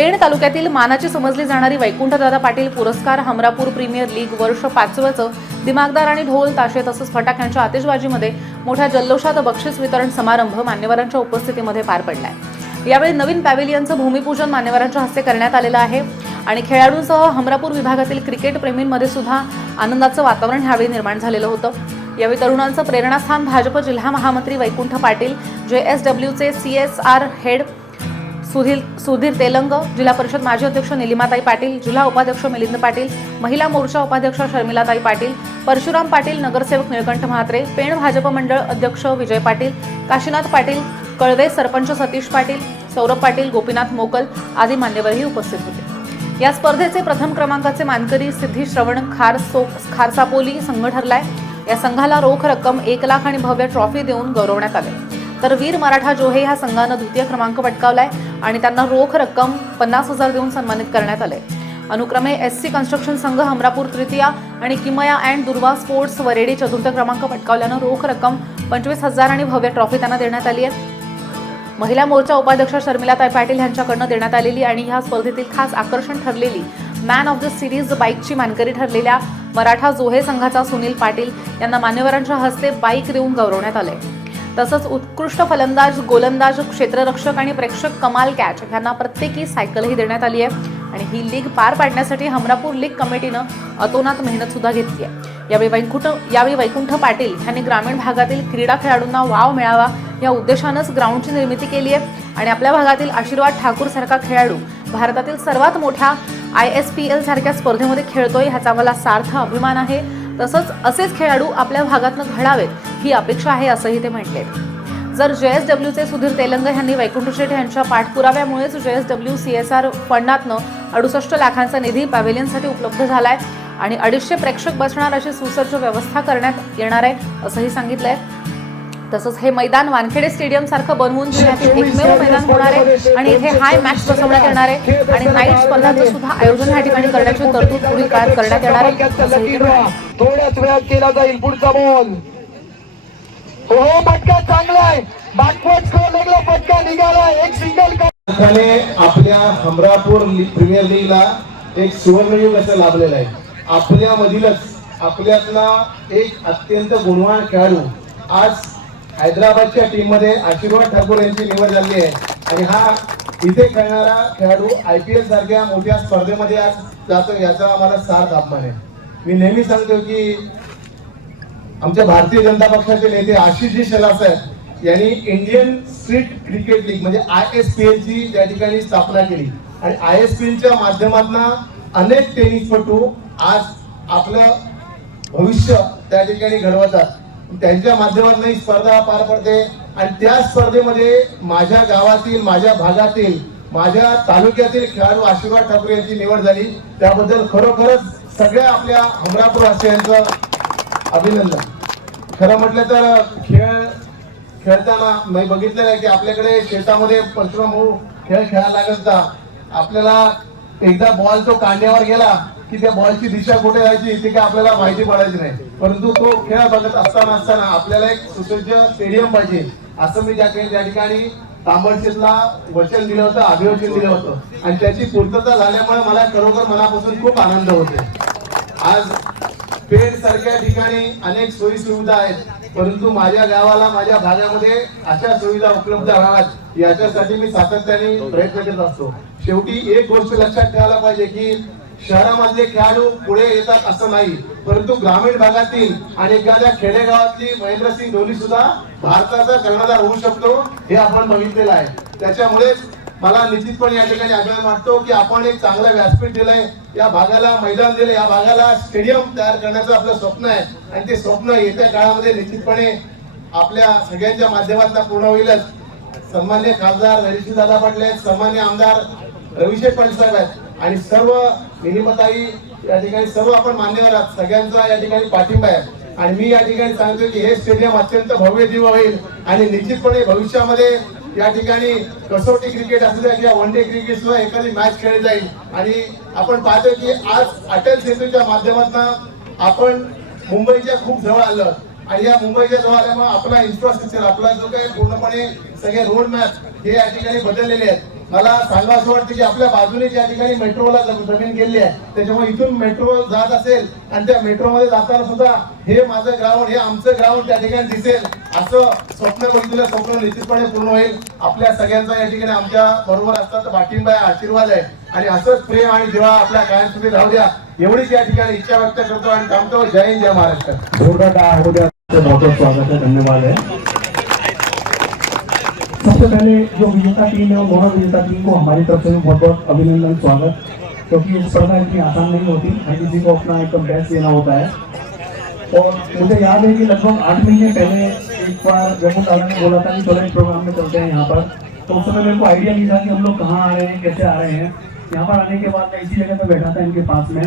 पेण तालुक्यातील मानाची समजली जाणारी वैकुंठदादा पाटील पुरस्कार हमरापूर प्रीमियर लीग वर्ष 5चं दिमागदार आणि ढोल ताशे तसंच फटाक्यांच्या आतिषबाजीमध्ये मोठ्या जल्लोषात बक्षीस वितरण समारंभ मान्यवरांच्या उपस्थितीमध्ये पार पडलाय। यावेळी नवीन पॅव्हिलियनचं भूमिपूजन मान्यवरांच्या हस्ते करण्यात आलेलं आहे आणि खेळाडूंसह हमरापूर विभागातील क्रिकेट प्रेमींमध्ये सुद्धा आनंदाचं वातावरण यावेळी निर्माण झालेलं होतं। यावेळी तरुणांचं प्रेरणास्थान भाजप जिल्हा महामंत्री वैकुंठ पाटील, JSWचे CSR हेड सुधीर तेलंग, जिल्हा परिषद माजी अध्यक्ष निलिमाताई पाटील, जिल्हा उपाध्यक्ष मिलिंद पाटील, महिला मोर्चा उपाध्यक्ष शर्मिलाताई पाटील, परशुराम पाटील, नगरसेवक निळकंठ म्हात्रे, पेण भाजप मंडळ अध्यक्ष विजय पाटील, काशीनाथ पाटील, कळवे सरपंच सतीश पाटील, सौरभ पाटील, गोपीनाथ मोकल आदी मान्यवरही उपस्थित होते। या स्पर्धेचे प्रथम क्रमांकाचे मानकरी सिद्धी श्रवण खारसापोली संघ ठरलाय। या संघाला रोख रक्कम 1 लाख आणि भव्य ट्रॉफी देऊन गौरवण्यात आले, तर वीर मराठा जोहे ह्या संघानं द्वितीय क्रमांक पटकावलाय आणि त्यांना रोख रक्कम 50,000 देऊन सन्मानित करण्यात आले। अनुक्रमे SC कन्स्ट्रक्शन संघ हमरापूर तृतीय आणि किमया अँड दुर्वा स्पोर्ट्स वरेडी चतुर्थ क्रमांक पटकावल्यानं रोख रक्कम 25,000 आणि भव्य ट्रॉफी त्यांना देण्यात आली आहे। महिला मोर्चा उपाध्यक्ष शर्मिलाताई पाटील यांच्याकडनं देण्यात आलेली आणि ह्या स्पर्धेतील खास आकर्षण ठरलेली मॅन ऑफ द सिरीज बाईकची मानकरी ठरलेल्या मराठा जोहे संघाचा सुनील पाटील यांना मान्यवरांच्या हस्ते बाईक देऊन गौरवण्यात आले। तसंच उत्कृष्ट फलंदाज, गोलंदाज, क्षेत्ररक्षक आणि प्रेक्षक कमाल कॅच यांना प्रत्येकी सायकलही देण्यात आली आहे आणि ही लीग पार पाडण्यासाठी हमरापूर लीग कमिटीनं अतोनात मेहनत सुद्धा घेतली आहे। यावेळी वैकुंठ पाटील यांनी ग्रामीण भागातील क्रीडा खेळाडूंना वाव मिळावा या उद्देशानंच ग्राउंडची निर्मिती केली आहे आणि आपल्या भागातील आशीर्वाद ठाकूर सारखा खेळाडू भारतातील सर्वात मोठ्या ISPL सारख्या स्पर्धेमध्ये खेळतोय ह्याचा मला सार्थ अभिमान आहे। तसंच असेच खेळाडू आपल्या भागातनं घडावेत ही अपेक्षा आहे असंही ते म्हटले। जर JSWचे सुधीर तेलंग यांनी वैकुंठ शेठ यांच्या पाठपुराव्यामुळेच JSW CSR फंडातनं 68 लाखांचा निधी पॅव्हिलियनसाठी उपलब्ध झालाय आणि 250 प्रेक्षक बसणार अशी सुसज्ज व्यवस्था करण्यात येणार आहे असंही सांगितलंय। तसंच हे मैदान वानखेडे स्टेडियम सारखं बनवून जिल्ह्यातील एकमेव मैदान होणार आहे आणि इथे हाय मॅच बसवण्यात येणार आहे आणि नाईट स्पर्धांचं सुद्धा आयोजन या ठिकाणी करण्याची तरतूद पुढील काळात करण्यात येणार आहे। थोड्याच वेळात केला जाईल पुढचा बॉल। हो फटका चांगला आहे, बॅकवर्ड स्कोर लागला, फटका निघाला, एक सिंगल आपल्या हमरापूर प्रीमियर लीगला एक सुवर्णयुग असं लाभलेलं आहे। आपल्या मधीलच आपल्यातला एक अत्यंत गुणवान खेळाडू आज हैदराबादच्या टीम मध्ये आशीर्वाद ठाकूर यांची निवड झाली आहे आणि हा इथे खेळणारा खेळाडू IPL सारख्या मोठ्या स्पर्धेमध्ये आज जातो याचा आम्हाला सार्थ अभिमान आहे। मी नेहमी सांगतो की आमच्या भारतीय जनता पक्षाचे नेते आशिषजी शेलार साहेब यांनी इंडियन स्ट्रीट क्रिकेट लीग म्हणजे ISPL ची त्या ठिकाणी स्थापना केली आणि ISPLच्या माध्यमातून अनेक टेनिसपटू आज आपलं भविष्य त्या ठिकाणी घडवतात। त्यांच्या माध्यमातून ही स्पर्धा पार पडते आणि त्या स्पर्धेमध्ये माझ्या गावातील, माझ्या भागातील, माझ्या तालुक्यातील खेळाडू आशीर्वाद ठाकूर यांची निवड झाली, त्याबद्दल खरोखरच सगळ्या आपल्या हमरापूर वासियांचं अभिनंदन। खरं म्हटलं तर खेळताना मी बघितलेलं आहे की आपल्याकडे शेतामध्ये परशुराम खेळ खेळायला लागत होता। आपल्याला एकदा बॉल तो कांड्यावर गेला की त्या बॉलची दिशा कुठे जायची ती काय आपल्याला माहिती पडायची नाही, परंतु तो खेळ बघत असताना आपल्याला एक सुसज्ज स्टेडियम पाहिजे असं मी त्या ठिकाणी तांबडशेतला वचन दिलं होतं, अभिवचन दिलं होतं आणि त्याची पूर्तता झाल्यामुळे मला खरोखर मनापासून खूप आनंद होतो। आज पेण सारख्या ठिकाणी अनेक सोयी सुविधा आहेत, परंतु माझ्या गावाला, माझ्या भागामध्ये अशा सुविधा उपलब्ध व्हाव्यात याच्यासाठी मी सातत्याने प्रयत्न करत असतो। शेवटी एक गोष्ट लक्षात ठेवायला पाहिजे की शहरामधले खेळाडू पुढे येतात असं नाही, परंतु ग्रामीण भागातील आणि एखाद्या खेडेगावातली महेंद्रसिंग धोनी सुद्धा भारताचा कर्णधार होऊ शकतो हे आपण बघितलेलं आहे। त्याच्यामुळे मला निश्चितपणे या ठिकाणी अभिमान वाटतो की आपण एक चांगलं व्यासपीठ दिलंय, या भागाला मैदान दिले, या भागाला स्टेडियम तयार करण्याचं आपलं स्वप्न आहे आणि ते स्वप्न येत्या काळामध्ये निश्चितपणे आपल्या सगळ्यांच्या माध्यमातून पूर्ण होईलच। सन्मान्य खासदार हरीशदादा पाटील आहेत, सन्मान्य आमदार रविशेठ पाटील साहेब आहेत आणि सर्व निलिमाताई या ठिकाणी सर्व आपण मान्यवर आहात, सगळ्यांचा या ठिकाणी पाठिंबा आहे आणि मी या ठिकाणी सांगतो की हे स्टेडियम अत्यंत भव्य दिव्य होईल आणि निश्चितपणे भविष्यामध्ये या ठिकाणी कसोटी क्रिकेट असू द्या किंवा वन डे क्रिकेट सुद्धा एखादी मॅच खेळली जाईल आणि आपण पाहतो की आज अटल सेतूच्या माध्यमातून आपण मुंबईच्या खूप जवळ आलं आणि या मुंबईच्या जवळ आल्यामुळे आपला इन्फ्रास्ट्रक्चर, आपला जो काही पूर्णपणे सगळे रोड मॅप हे या ठिकाणी बदललेले आहेत। मला सांगा असं वाटतं की आपल्या बाजूने ज्या ठिकाणी मेट्रोला जमीन गेली आहे, त्याच्यामुळे इथून मेट्रो जात असेल आणि त्या मेट्रोमध्ये जाताना सुद्धा हे माझं ग्राउंड, हे आमचं ग्राउंड त्या ठिकाणी दिसेल, असं स्वप्न बघितलं, स्वप्न निश्चितपणे पूर्ण होईल. आपल्या सगळ्यांचा या ठिकाणी आमच्या बरोबर असतात पाठिंबा आहे, आशीर्वाद आहे आणि असंच प्रेम आणि जेव्हा आपल्या कायमस्वरूपी राहू द्या एवढीच या ठिकाणी इच्छा व्यक्त करतो आणि थांबतो. जय हिंद, जय महाराष्ट्र. जोरदार टाळ्या हो द्या. बहुत बहुत स्वागत है, धन्यवाद है. सबसे पहले जो विजेता टीम है और दोनों विजेता टीम को हमारी तरफ से बहुत बहुत अभिनंदन, स्वागत, क्योंकि ये स्पर्धा इतनी आसान नहीं होती, हर किसी को अपना एकदम बेस्ट देना होता है. और मुझे याद है कि लगभग 8 महीने पहले एक बार वैभव दादा ने बोला था कि चलो एक प्रोग्राम में चलते हैं यहाँ पर. तो उस समय मेरे को आइडिया नहीं था कि हम लोग कहाँ आ रहे हैं, कैसे आ रहे हैं. यहाँ पर आने के बाद मैं इसी जगह पर बैठा था इनके पास में.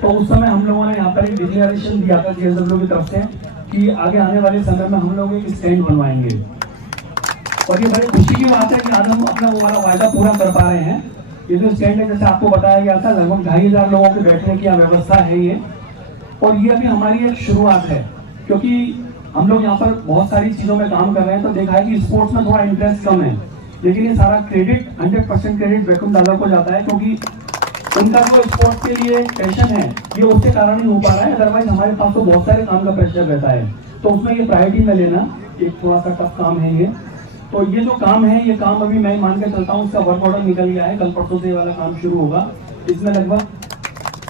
तो उस समय हम लोगों ने यहाँ पर एक डिक्लेरेशन दिया था JSW की तरफ से कि आगे आने वाले समय में हम लोग एक स्टैंड बनवाएंगे. और ये बड़ी खुशी की बात है कि आज हम अपना हमारा वायदा पूरा कर पा रहे हैं. ये जो स्टैंड है, जैसे आपको बताया गया था, लगभग 2500 लोगों के बैठने की व्यवस्था है ये. और ये अभी हमारी एक शुरुआत है, क्योंकि हम लोग यहाँ पर बहुत सारी चीज़ों में काम कर रहे हैं. तो देखा है कि स्पोर्ट्स में थोड़ा इंटरेस्ट कम है, लेकिन ये सारा क्रेडिट 100% क्रेडिट वैकुंठ दादा को जाता है, क्योंकि उनका जो स्पोर्ट्स के लिए पैशन है ये उसके कारण ही हो पा रहा है. अदरवाइज हमारे पास तो बहुत सारे काम का प्रेशर रहता है, तो उसमें ये प्रायोरिटी में लेना एक थोड़ा सा टफ काम है ये. तो ये जो काम है, ये काम अभी मैं मान के चलता हूँ, इसका वर्क ऑर्डर निकल गया है, कल परसों से वाला काम शुरू होगा. इसमें लगभग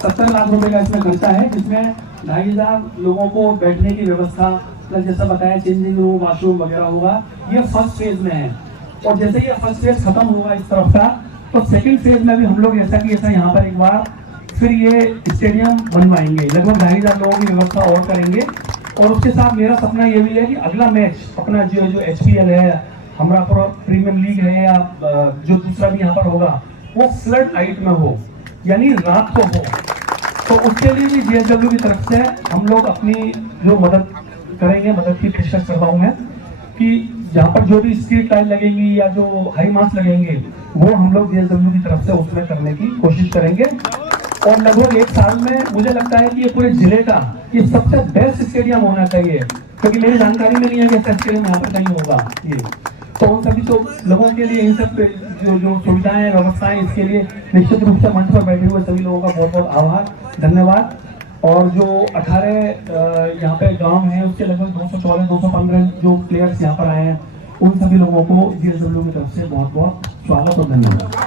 70 लाख रुपए का इसमें खर्चा है, जिसमें 2500 लोगों को बैठने की व्यवस्था प्लस जैसा बताया चेंजिंग रूम, वॉशरूम वगैरह होगा. ये फर्स्ट फेज में है. और जैसे ये फर्स्ट फेज खत्म हुआ इस तरफ का, तो सेकंड फेज में भी हम लोग ऐसा कि ऐसा यहाँ पर एक बार फिर ये स्टेडियम बनवाएंगे. लगभग 2500 लोगों की व्यवस्था और करेंगे. और उसके साथ मेरा सपना ये भी है कि अगला मैच अपना जो HPL है, हमरापुर प्रीमियर लीग है, या जो दूसरा भी यहाँ पर होगा, वो फ्लड नाइट में हो, यानी रात को हो. तो उसके लिए भी JSW की तरफ से हम लोग अपनी जो मदद करेंगे, मदद की पेशकश करता हूँ मैं, कि जहाँ पर जो भी स्ट्रीट लाइट लगेगी या जो हाई मास्क लगेंगे, वो हम लोग JSW की तरफ से उसमें करने की कोशिश करेंगे. और लगभग 1 साल में मुझे लगता है कि ये पूरे जिले का ये सबसे बेस्ट स्टेडियम होना चाहिए, क्योंकि मेरी जानकारी में नहीं है कि ऐसा स्टेडियम यहाँ पर कहीं होगा. ये तो उन सभी तो लोगों के लिए इन सब जो सुविधाएं, व्यवस्थाएं, इसके लिए निश्चित रूप से मंच पर बैठे हुए सभी लोगों का बहुत बहुत आभार, धन्यवाद. और जो 18 यहाँ पे गांव हैं, उसके लगभग 214-215 जो प्लेयर्स यहाँ पर आए हैं, उन सभी लोगों को JSW की तरफ से बहुत बहुत स्वागत और धन्यवाद.